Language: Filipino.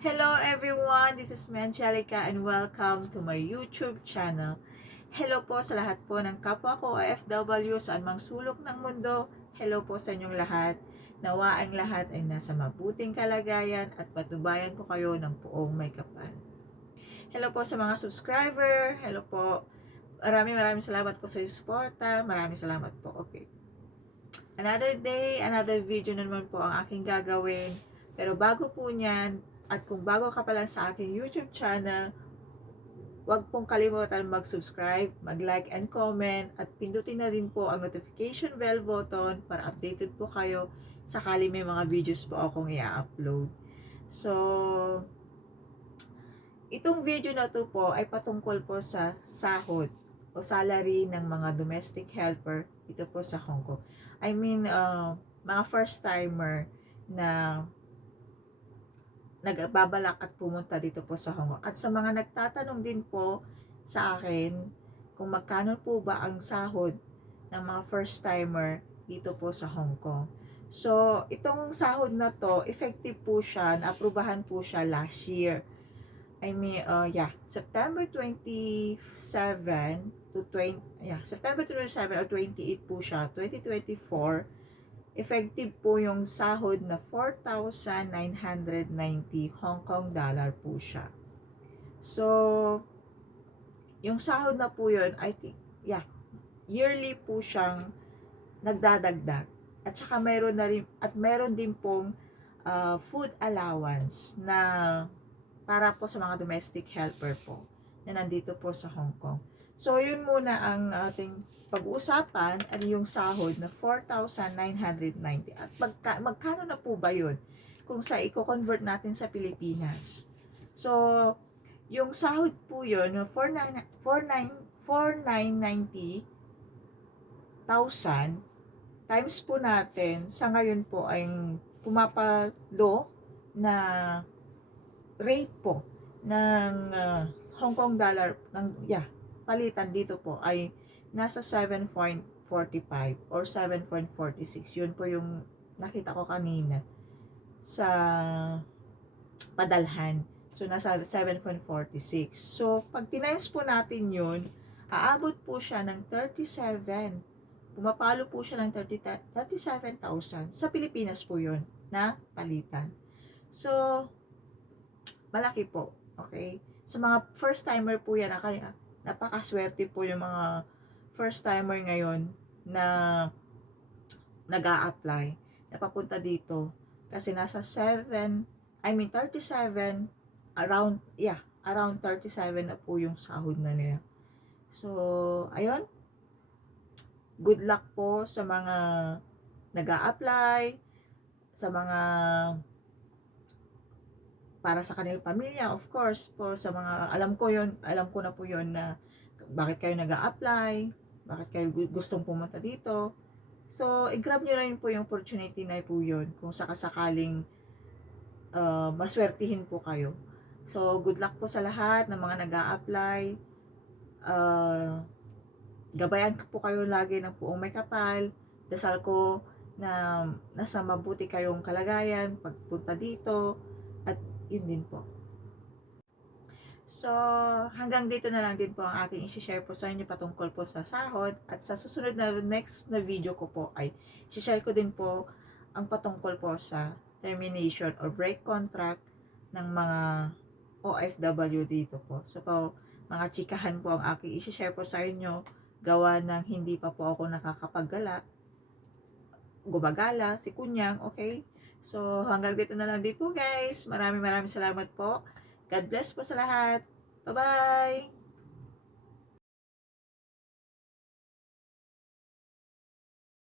Hello everyone, this is me Angelica and welcome to my YouTube channel. Hello po sa lahat po ng kapwa ko OFW saan mang sulok ng mundo. Hello po sa inyong lahat. Nawa ang lahat ay nasa mabuting kalagayan at patubayan po kayo ng puong may kapal. Hello po sa mga subscriber. Hello po. Maraming salamat po sa suporta. Maraming salamat po. Okay. Another day, another video na naman po ang aking gagawin. Pero bago po niyan, at kung bago ka pa lang sa aking YouTube channel, huwag pong kalimutan mag-subscribe, mag-like and comment, at pindutin na rin po ang notification bell button para updated po kayo sakali may mga videos po akong i-upload. So, itong video na to po ay patungkol po sa sahod o salary ng mga domestic helper dito po sa Hong Kong. I mean, mga first timer na nagbabalak at pumunta dito po sa Hong Kong. At sa mga nagtatanong din po sa akin kung magkano po ba ang sahod ng mga first timer dito po sa Hong Kong. So, itong sahod na to, effective po siya, naaprubahan po siya last year. I mean, September 27 to 20, September 27 or 28 po siya, 2024. Effective po yung sahod na 4,990 Hong Kong dollar po siya. So, yung sahod na po yun, I think, yearly po siyang nagdadagdag. At saka meron din pong food allowance na para po sa mga domestic helper po na nandito po sa Hong Kong. So, yun muna ang ating pag-uusapan, ano yung sahod na 4,990. At magkano na po ba yun kung sa i-convert natin sa Pilipinas? So, yung sahod po yun, 4,990,000 times po natin, sa ngayon po ay pumapalo na rate po ng Hong Kong dollar, palitan dito po ay nasa 7.45 or 7.46. Yun po yung nakita ko kanina sa padalhan. So, nasa 7.46. So, pag tinimes po natin yun, aabot po siya ng 37. Pumapalo po siya ng 37,000. Sa Pilipinas po yun na palitan. So, malaki po. Okay? Sa mga first timer po yan, kaya napakaswerte po yung mga first timer ngayon na nag-a-apply na papunta dito kasi nasa 37 around 37 na po yung sahod na nila. So, ayun, good luck po sa mga nag-a-apply, sa mga para sa kanilang pamilya, of course, po sa mga, alam ko na po yun na bakit kayo nag-a-apply, bakit kayo gustong pumunta dito. So, i-grab nyo rin po yung opportunity na po yun kung sakasakaling maswertihin po kayo. So, good luck po sa lahat ng mga nag-a-apply. Gabayan po kayo lagi ng puong may kapal. Dasal ko na nasa mabuti kayong kalagayan pagpunta dito. At yun din po. So, hanggang dito na lang din po ang aking isi-share po sa inyo patungkol po sa sahod. At sa susunod na next na video ko po ay isi-share ko din po ang patungkol po sa termination or break contract ng mga OFW dito po. So po, mga chikahan po ang aking isi-share po sa inyo gawa ng hindi pa po ako gumagala, si Kunyang, okay? So, hanggang dito na lang din po guys. Maraming salamat po. God bless po sa lahat. Bye-bye!